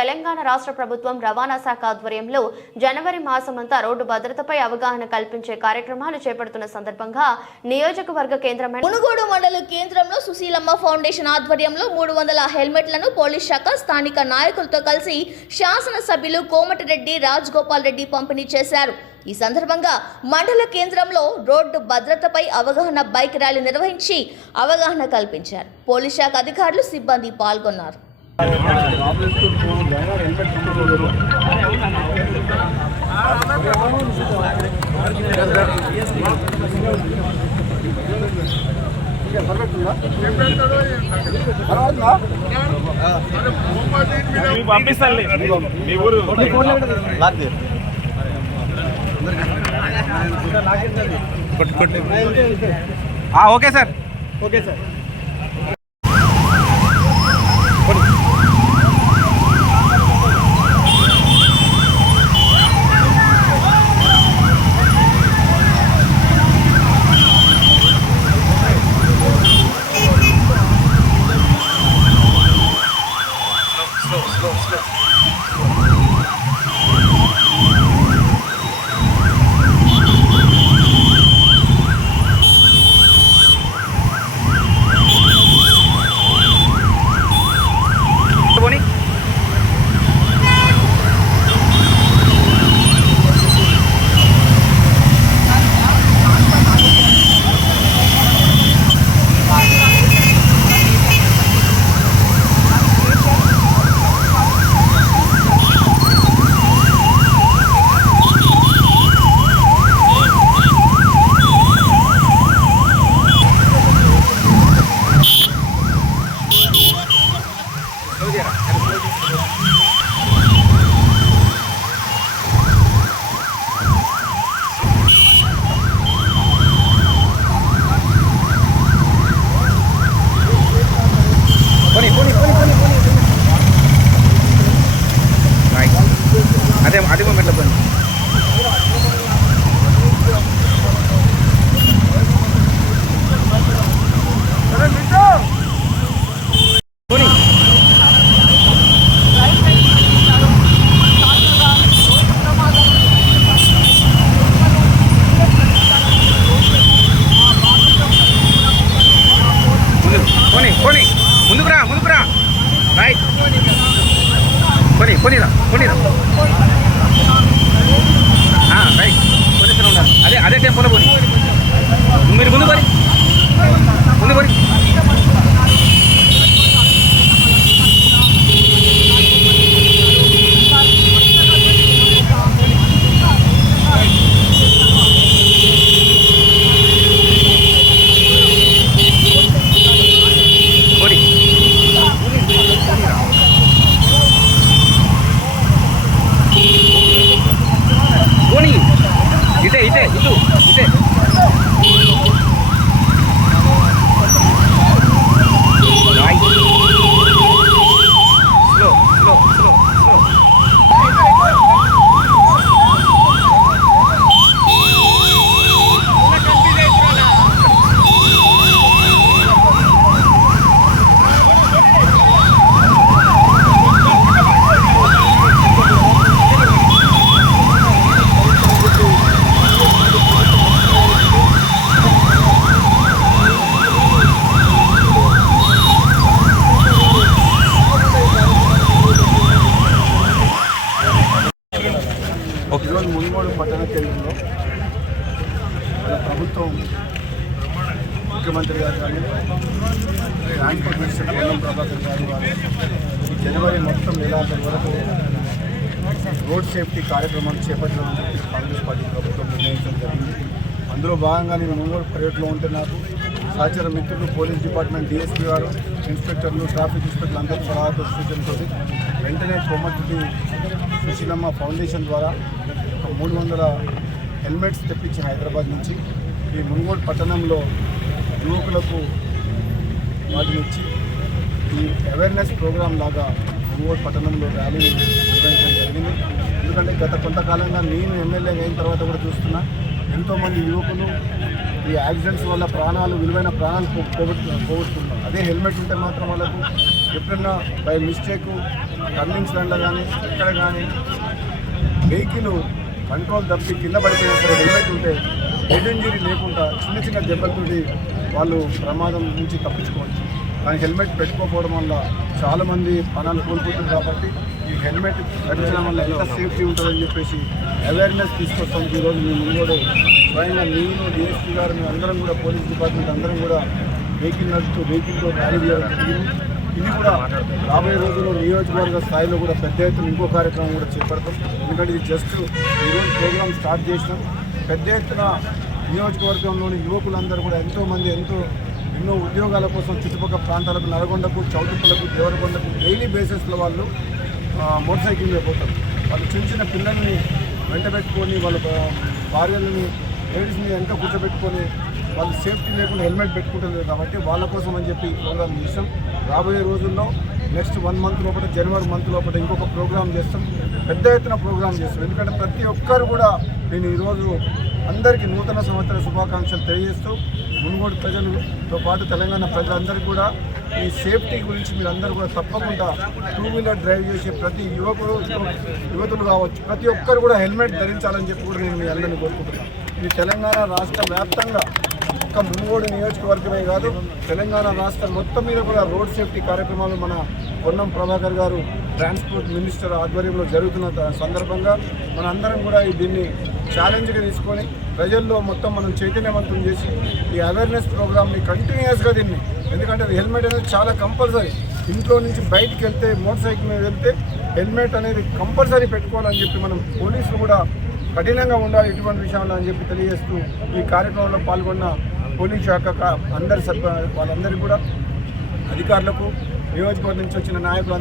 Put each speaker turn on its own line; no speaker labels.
తెలంగాణ రాష్ట్ర ప్రభుత్వం రవాణా శాఖ ఆధ్వర్యంలో జనవరి మాసమంతా రోడ్డు భద్రతపై అవగాహన కల్పించే కార్యక్రమాలు చేపడుతున్న సందర్భంగా నియోజకవర్గ కేంద్రమైన
మునుగోడు మండల కేంద్రంలో సుశీలమ్మ ఫౌండేషన్ ఆధ్వర్యంలో మూడు వందల హెల్మెట్లను పోలీస్ శాఖ స్థానిక నాయకులతో కలిసి శాసనసభ్యులు కోమటిరెడ్డి రాజగోపాల్ రెడ్డి పంపిణీ చేశారు. ఈ సందర్భంగా మండల కేంద్రంలో రోడ్డు భద్రతపై అవగాహన బైక్ ర్యాలీ నిర్వహించి అవగాహన కల్పించారు. పోలీస్ శాఖ అధికారులు సిబ్బంది పాల్గొన్నారు.
మీకు పంపిస్తానులే మీ ఊరు. Okay sir. Okay sir.
Oh, my God. ముఖ్యమంత్రి గారు కానీ ర్యాంక్ మినిస్టర్ పొన్నం ప్రభాకర్ గారు జనవరి మొత్తం నెలాఖరు వరకు రోడ్ సేఫ్టీ కార్యక్రమం చేపట్టడం కాంగ్రెస్ పార్టీ ప్రభుత్వం నిర్ణయించడం జరిగింది. అందులో భాగంగా నేను మునుగోడు పర్యటనలో ఉంటే సహచర మిత్రులు పోలీస్ డిపార్ట్మెంట్ డిఎస్పీ గారు ఇన్స్పెక్టర్లు ట్రాఫిక్ ఇన్స్పెక్టర్లు అందరూ సలహాతో సూచనతో వెంటనే కోమటిరెడ్డి సుశీలమ్మ ఫౌండేషన్ ద్వారా ఒక మూడు వందల హెల్మెట్స్ తెప్పించి హైదరాబాద్ నుంచి ఈ మునుగోడు పట్టణంలో యువకులకు వాటిని ఇచ్చి ఈ అవేర్నెస్ ప్రోగ్రామ్ లాగా మునుగోడు పట్టణంలో ర్యాలీ నిర్వహించడం జరిగింది. ఎందుకంటే గత కొంతకాలంగా నేను ఎమ్మెల్యే అయిన తర్వాత కూడా చూస్తున్నా ఎంతోమంది యువకులు ఈ యాక్సిడెంట్స్ వల్ల ప్రాణాలు విలువైన ప్రాణాలు పో- పోగొట్టుకున్నారు అదే హెల్మెట్ ఉంటే మాత్రం వాళ్ళకు ఎప్పుడన్నా బై మిస్టేక్ టర్నింగ్ స్టాండ్లో కానీ ఎక్కడ కానీ వెహికల్ కంట్రోల్ తప్పి కింద పడిపోయిన హెల్మెట్ ఉంటే హెడ్ ఇంజురీ లేకుండా చిన్న చిన్న దెబ్బలతోటి వాళ్ళు ప్రమాదం నుంచి తప్పించుకోవచ్చు. కానీ హెల్మెట్ పెట్టుకోకపోవడం వల్ల చాలామంది ప్రాణాలు కోల్పోతుంది కాబట్టి ఈ హెల్మెట్ ధరించడం వల్ల ఎంత సేఫ్టీ ఉంటుందని చెప్పేసి అవేర్నెస్ తీసుకొస్తాం ఈరోజు మేము ముందు స్వయంగా నేను డిఎస్పీ గారు మేము అందరం కూడా పోలీస్ డిపార్ట్మెంట్ అందరం కూడా వెహికల్ నడుస్తూ వెహికల్తో ర్యాలీ చేయడం ఇది కూడా రాబోయే రోజుల్లో నియోజకవర్గ స్థాయిలో కూడా పెద్ద ఎత్తున ఇంకో కార్యక్రమం కూడా చేపడతాం. ఎందుకంటే ఇది జస్ట్ ఈరోజు ప్రోగ్రామ్ స్టార్ట్ చేసినాం. పెద్ద ఎత్తున నియోజకవర్గంలోని యువకులందరూ కూడా ఎంతోమంది ఎంతో ఎన్నో ఉద్యోగాల కోసం చుట్టుపక్కల ప్రాంతాలకు నల్గొండకు చౌటుప్పలకు దేవరకొండకు డైలీ బేసిస్లో వాళ్ళు మోటార్ సైకిల్ మీద పోతారు. వాళ్ళు చిన్న చిన్న పిల్లల్ని వెంటబెట్టుకొని వాళ్ళ భార్యలని లేడీస్ని వెంట కూర్చోబెట్టుకొని వాళ్ళు సేఫ్టీ లేకుండా హెల్మెట్ పెట్టుకుంటుంది కాబట్టి వాళ్ళ కోసం అని చెప్పి ఈ ప్రోగ్రామ్ చేస్తాం. రాబోయే రోజుల్లో నెక్స్ట్ వన్ మంత్ లోపల జనవరి మంత్ లోపల ఇంకొక ప్రోగ్రామ్ చేస్తాం. పెద్ద ఎత్తున ప్రోగ్రామ్ చేస్తాం. ఎందుకంటే ప్రతి ఒక్కరు కూడా నేను ఈరోజు అందరికీ నూతన సంవత్సర శుభాకాంక్షలు తెలియజేస్తూ మునుగోడు ప్రజలతో పాటు తెలంగాణ ప్రజలందరికీ కూడా ఈ సేఫ్టీ గురించి మీరు అందరూ కూడా తప్పకుండా టూ వీలర్ డ్రైవ్ చేసే ప్రతి యువకుడు యువతులు కావచ్చు ప్రతి ఒక్కరు కూడా హెల్మెట్ ధరించాలని చెప్పి కూడా నేను మీ అందరినీ కోరుకుంటున్నాను. ఇది తెలంగాణ రాష్ట్ర వ్యాప్తంగా ఒక్క మునుగోడు నియోజకవర్గమే కాదు తెలంగాణ రాష్ట్రం మొత్తం మీద కూడా రోడ్ సేఫ్టీ కార్యక్రమాలు మన పొన్నం ప్రభాకర్ గారు ట్రాన్స్పోర్ట్ మినిస్టర్ ఆధ్వర్యంలో జరుగుతున్న సందర్భంగా మన అందరం కూడా ఈ దీన్ని ఛాలెంజ్గా తీసుకొని ప్రజల్లో మొత్తం మనం చైతన్యవంతం చేసి ఈ అవేర్నెస్ ప్రోగ్రామ్ని కంటిన్యూస్గా దీన్ని ఎందుకంటే హెల్మెట్ అనేది చాలా కంపల్సరీ ఇంట్లో నుంచి బయటికి వెళ్తే మోటార్ సైకిల్ మీద వెళ్తే హెల్మెట్ అనేది కంపల్సరీ పెట్టుకోవాలని చెప్పి మనం పోలీసులు కూడా కఠినంగా ఉండాలి ఇటువంటి విషయంలో అని చెప్పి తెలియజేస్తూ ఈ కార్యక్రమంలో పాల్గొన్న పోలీస్ శాఖ అందరి సభ్య వాళ్ళందరికీ కూడా అధికారులకు నియోజకవర్గం నుంచి వచ్చిన నాయకులు